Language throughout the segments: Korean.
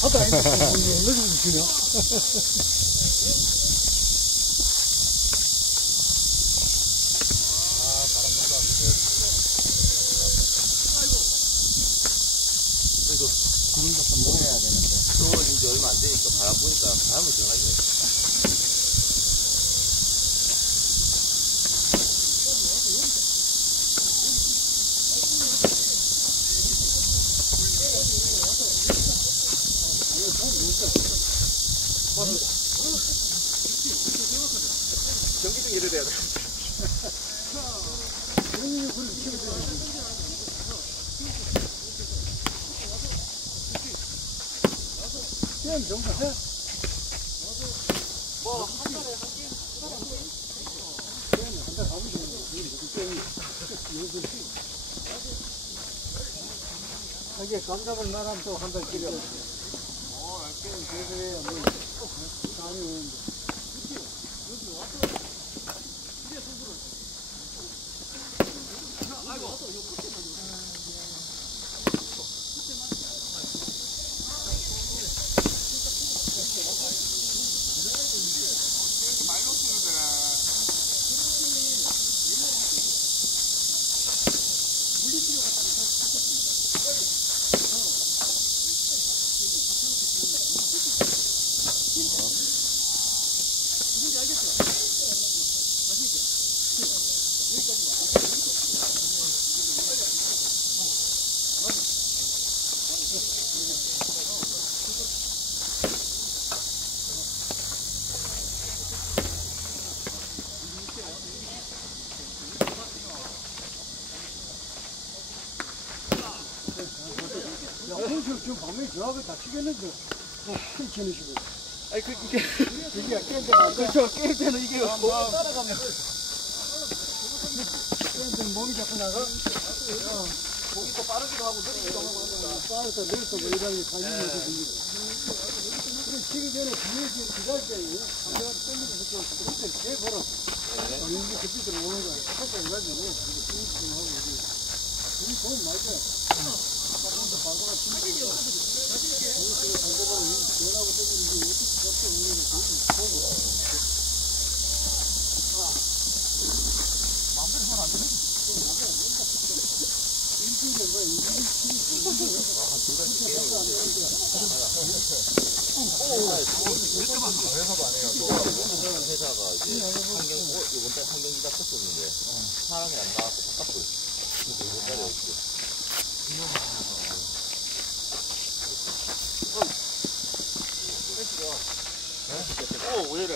하다 아닌데 왜 주냐? 그래도 구름 덮어 먹어야 되는데. 또 이제 얼마 안 되니까 바람 부니까 바람을 들어가죠. 전기등 이래 돼야 돼. 게임 정도 해? 뭐, 한 달에 한 개? 게임 한 달 가면 되는데, 게임이 하게 감잡을 나라면 또 한 달 길어. 게임 제대로 뭐, 감이 오는데. 야, 오늘 지금 방명이 저하고 다치겠는데, 괜찮으시고. 아니, 이게. 이게 깰 때는 안 돼. 그렇죠. 깰 때는 이게 몸 따라가면. 깰 때는 몸이 자꾸 나가. 공이 또 빠르기도 하고 느리기도 하고. 빠르다, 내려서 뭐 이런 게 관심이 없어집니다. 그럼 치기 전에 뒤에 기다릴 때, 한 대가 땡기면서 좀, 그때 개 걸어. 이게 그때 들어오는 거야. 살짝 해가지고, 이렇게 하고, 우리 돈 많이 돼. 아까부터 바다가 치는 거. 상대방이 전화하고 때리는데, 어떻게 저렇게 오는 거 보고. 마음대로 하면 안 되네. 일주일에 뭐야, 회사도 안 해요. 회사가 이제 이번 달 환경기가 쳤었는데 사람이 안 나왔고 바꿨어요. 이번 달에 없고. 왜 이래?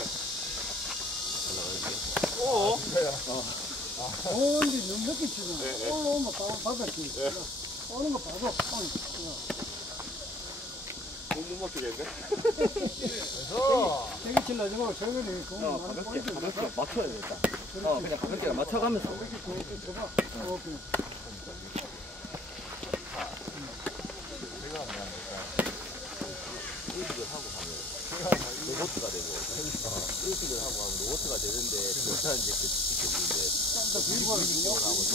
온데 너무 늦게 치잖아. 올라오면 받았지. 오는 거 봐도. 못 맞추겠네? 되게 칠라지고, 저거는 그거 가볍게 맞춰야 되겠다. 그냥 가볍게 맞춰가면서. 의식을 하고 하면 로봇가 되고, 의식을 하고 하면 로봇가 되는데, 그거는 이제 그 지켜주는데, 의식을 하고 또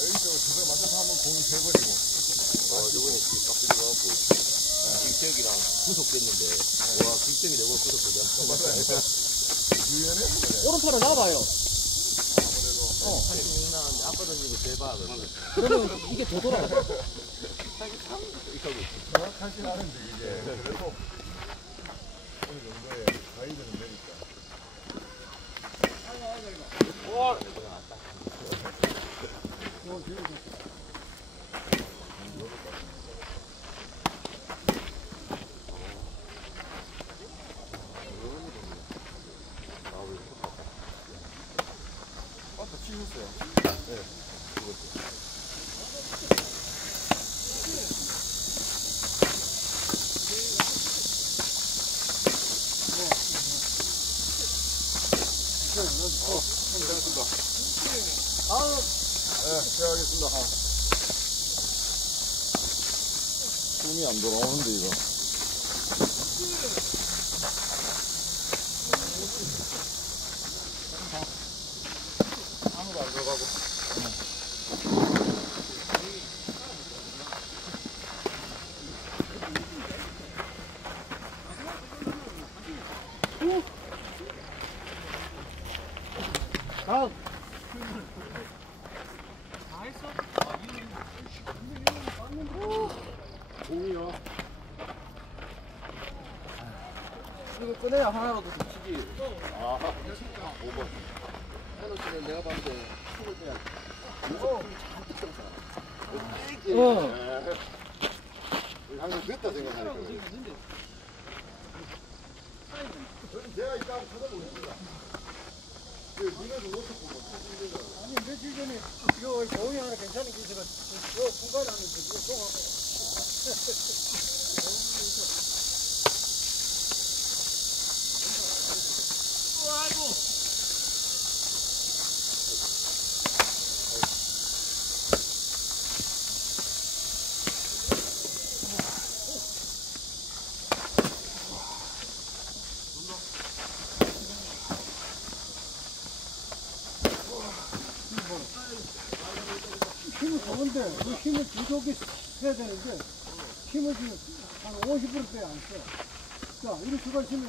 여기서 저걸 맞춰서 하면 공이 돼버리고. 저번에 깍두기가 갖고, 김태혁이랑 구속됐는데, 와, 김태혁이 내고 구속되잖아. 오른팔을 잡아요. 한신 나왔는데, 아빠 던지고 대박. 그러면 이게 더 돌아가요. 정확하진 않은데, 이게. 그래도 어느 정도의 가이드는 되니까. 다 치셨어요? 네. 네, 제가 하겠습니다. 숨이 안 돌아오는데, 이거. 아무도 안 들어가고. 공이요. 이거 꺼내야 하나라도 더 치지. 아, 5번. 오늘 씨는 내가 봤을 때 손을 빼야 돼. 항상 됐다 생각하니까. 제가 이따 한번 찾아보겠습니다. 눈에도 놓쳤고 뭐 찾은 아니 며칠 전에 요 종이 하나 괜찮은 게 있어가 요 중간에 하는 거 종하고 힘을 좋은데 그 힘을 부족히 해야 되는데 힘을 지금 한 50%에 안 써. 자, 이럴 수가 있으면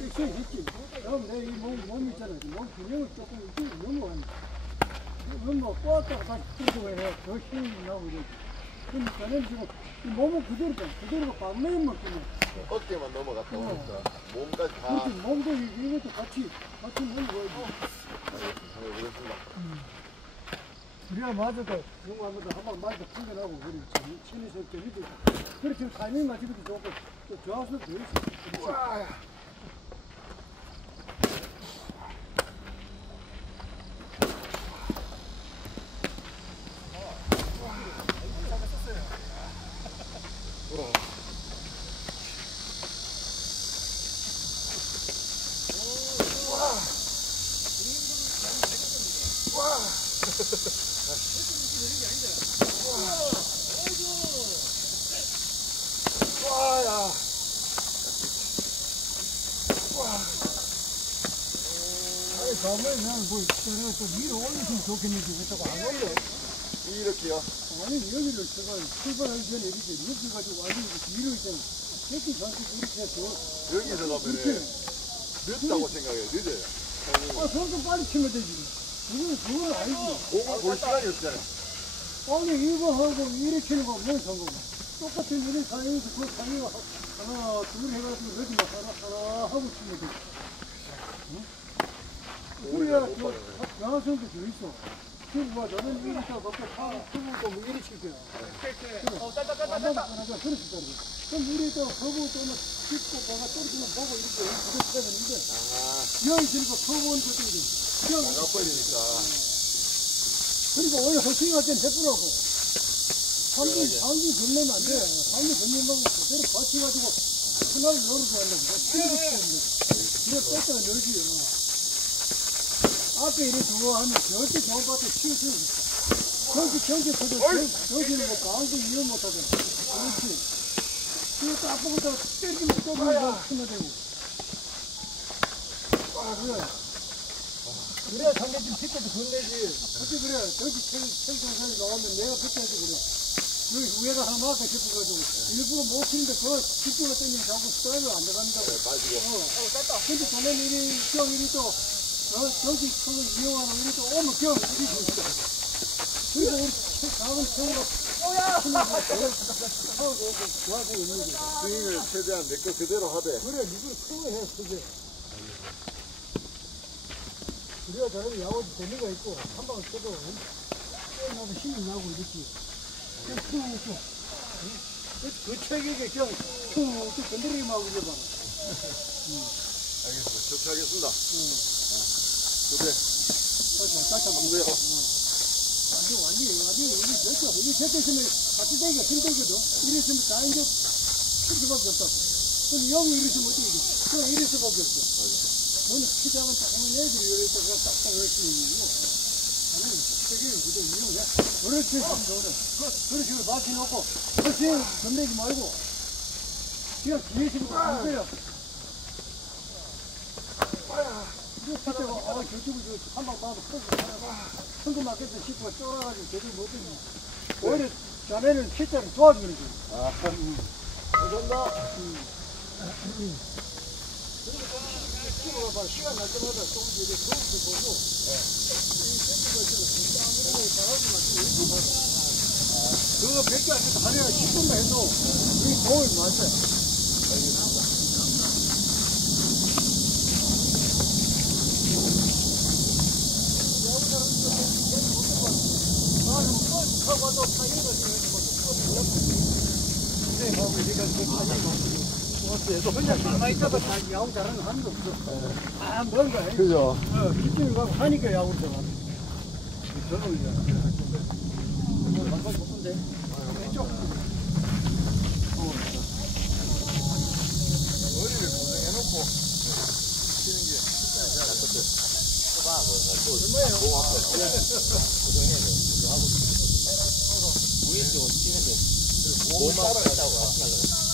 액션이 있지. 그럼 내 이 몸 있잖아. 몸 균형을 조금 이쪽으로 넘어가는 너무 꼬았다가 다시 끌고 해야 더 힘이 나고 이러지. 그러니까는 지금 이 몸은 그대로가 반면만 끼면 어깨만 넘어갔다 보니까 몸까지 다. 그렇지. 몸도 이것도 같이 넘어가야지. 그렇습니다. 그래야 맞아도 영화보다 한방 맞아도 풀려나고 그렇지. 친해서 재미도 있고. 그래 지금 타이밍 맞추기도 좋고 또 좋아서 더 있어. 아니 가만히 나는 뭐 내가 또 위로 올리시면 좋겠는데 왜 자꾸 안 올려? 이렇게요. 아니 여기를 제가 출발하기 전에 이렇게 가지고 아니 위로 있잖아. 새끼 전체 이렇게 해서 여기서 가면은 이렇게. 늦다고 생각해요. 늦어요. 아 그럼 좀 빨리 치면 되지. 그건 아니지. 공을 볼 시간이 없잖아요. 아니 이거 하고 이렇게 치는 거뭔 상관이야. 똑같은 일을 사이에서 그 사이가 하나 둘 해가지고 여기 막 하나 하고 치면 돼. 그래야 양성도 더 있어. 그리고 봐, 너는 이리 쳐 놓고 투부고 뭐 이리 칠 거야. 땄다. 그렇게 따르고. 그럼 우리 또 거부 또는 짚고 뭐가 떨어지면 보고 이렇게 해야 되는데 여기 들고 거부 오는 것도 있어. 나가버리니까. 그러니까 원래 허싱할 땐 해보라고. 삼진 건너면 안 돼. 삼진 건너면 그대로 받쳐가지고 하나를 넣어줘야 한다고. 치는 것도 없는데. 그래, 뺐다가 넣어지. 앞에 이렇게 두고 하면 절대 좋은 밭에 치울 수 있어. 경기 터져, 저기는 뭐 강도 이해 못 하잖아. 그렇지. 그거 딱 보고 때리면 또 치면 되고. 그래. 그래야 상대팀 피터도 건네지. 그치, 그래. 저기 텔동산에 나오면 내가 붙여야지, 그래. 여기 위에가 하나 막아 싶어가지고. 일부러 못 치는데, 그거 뒷부가 땡기면 자꾸 스트라이크가 안 들어간다고. 근데 저는 이리 또, 저기 그거 이용하는 이리 또 오면 이리 좋다. 그리고 우리 작은 청으로, 하고 좋아서 있는 거야. 스윙을 최대한 내 거 그대로 하되. 그래, 이걸 크게 해, 크게. 그래야 저런 야구 재미가 있고, 한 방을 쳐도, 나도 힘이 나고, 이렇게. 그냥 툭툭. 그 체격에 그냥 툭툭 건드리기만 하고 이래 봐. 알겠습니다. 조치하겠습니다. 그래. 완전히, 이게 됐어. 이게 됐으면 같이 되기가 힘들거든. 이랬으면 다 이제 칠 수밖에 없다고. 근데 영이 이랬으면 어떻게 돼? 그냥 이럴 수밖에 없어. 너는 키 작은 작은 애들이 이랬다 그냥 딱딱 열심히 있는 거고. 나는 그렇지, 그렇지, 맞춰놓고, 그렇지, 건네지 말고, 그냥 뒤에 지금 안 돼요. 이거 진짜, 저쪽을 한방 봐도 큰거 맞겠다 싶어 쫄아가지고 제대로 못 되지. 오히려 자네는 실제로 도와주는 거지. 감사합니다. 찍어봐, 시간 날 때마다 조금씩 이렇게 거울도 보고, 그거 100개 안 해도 하루에 10분만 해도 그게 도움이 많아요. 그냥 가만히 있다가 다 야구 잘하는 한도 없어. 뭔가 해. 그죠? 기침이 가고 하니까 야구를 잘하네. 저는 이제. 왼쪽. 머리를 고정해놓고 치는 게 무인적으로 치는데 몸을 따라가다고 같이 날라가.